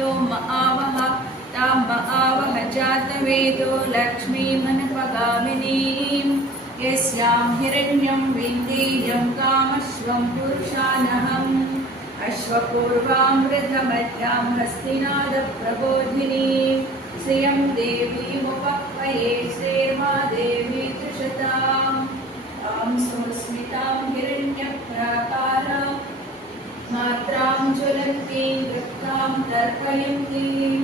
व्योम आवह ताम आवह जातवेदो लक्ष्मीमनपगामिनीम् यस्यां हिरण्यं विन्देयं कामश्वं पुरुषानहम् अश्वपूर्वामृतमध्यां हस्तिनादप्रबोधिनी श्रियं देवीमुपक्वये श्रेमा ज्वलन्तीं वृत्तां तर्पयन्तीं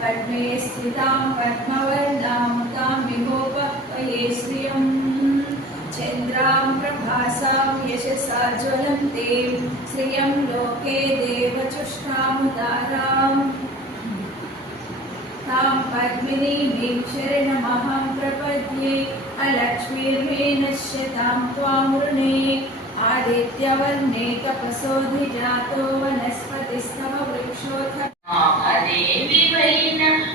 पद्मे स्थितां पद्मवर्णां तां विमोपक्वये श्रियम् चन्द्रां प्रभासां यशसा ज्वलन्तीं श्रियं लोके देवचुष्टामुदाराम् तां पद्मिनीं शरणमहं प्रपद्ये अलक्ष्मीर्मेनश्य तां त्वां आदित्यवर्णेकपसोऽधिजातो वनस्पतिस्तव वृक्षोऽथ देवि वैनः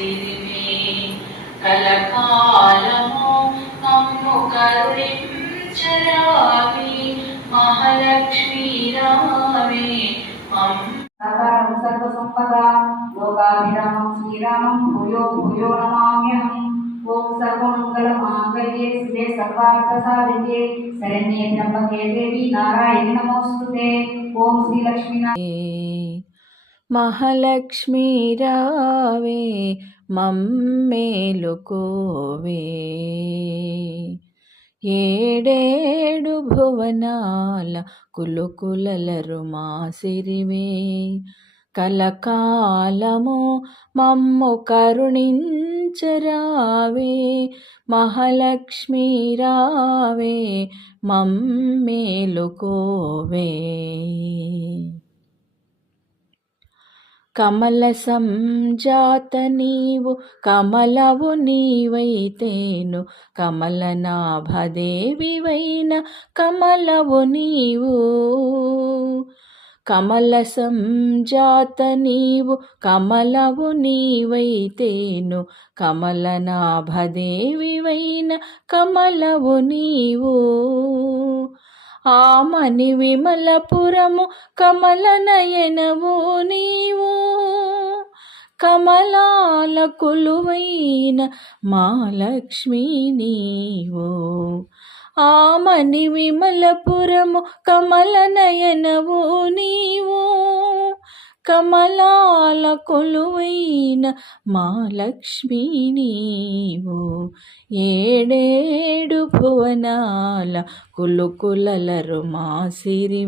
మాసిరివే కలకాలము మమ్ము కరుణించరావి మహాలక్ష్మీ రావే మమ్మ సకారం సర్వసంపదా లోకాభిరామం శ్రీరామం భూయో భూయో నమామ్యహం. ఓం సర్వమంగళమాంగళ్యే శివే సర్వార్థసాధికే. శరణ్యే త్ర్యంబకే దేవి నారాయణి నమోస్తుతే. ఓం శ్రీ లక్ష్మీనారాయణ మహాలక్ష్మీ రావే మమ్మేలుకోవే. ఏడేడు భువనాల కులుకులలరు మాసిరివే. కలకాలము మమ్ము కరుణించరావే మహాలక్ష్మీ రావే మమ్మేలుకోవే. కమల సంజాత నీవు కమలవు నీవైతేను కమలనాభదేవివైన కమలవు నీవు. కమల సంజాత నీవు కమలవు నీవైతేను కమలనాభదేవివైన కమలవు నీవు. ఆమని విమలపురము కమలనయనవు నీ కమలాల కొలువైన మా లక్ష్మీ నీవు. ఆమని విమలపురము కమల నయనవు నీవు. కమలాల కొలువైన మా లక్ష్మీ నీవు. ఏడేడు భువనాల కులుకులలరు మా సిరి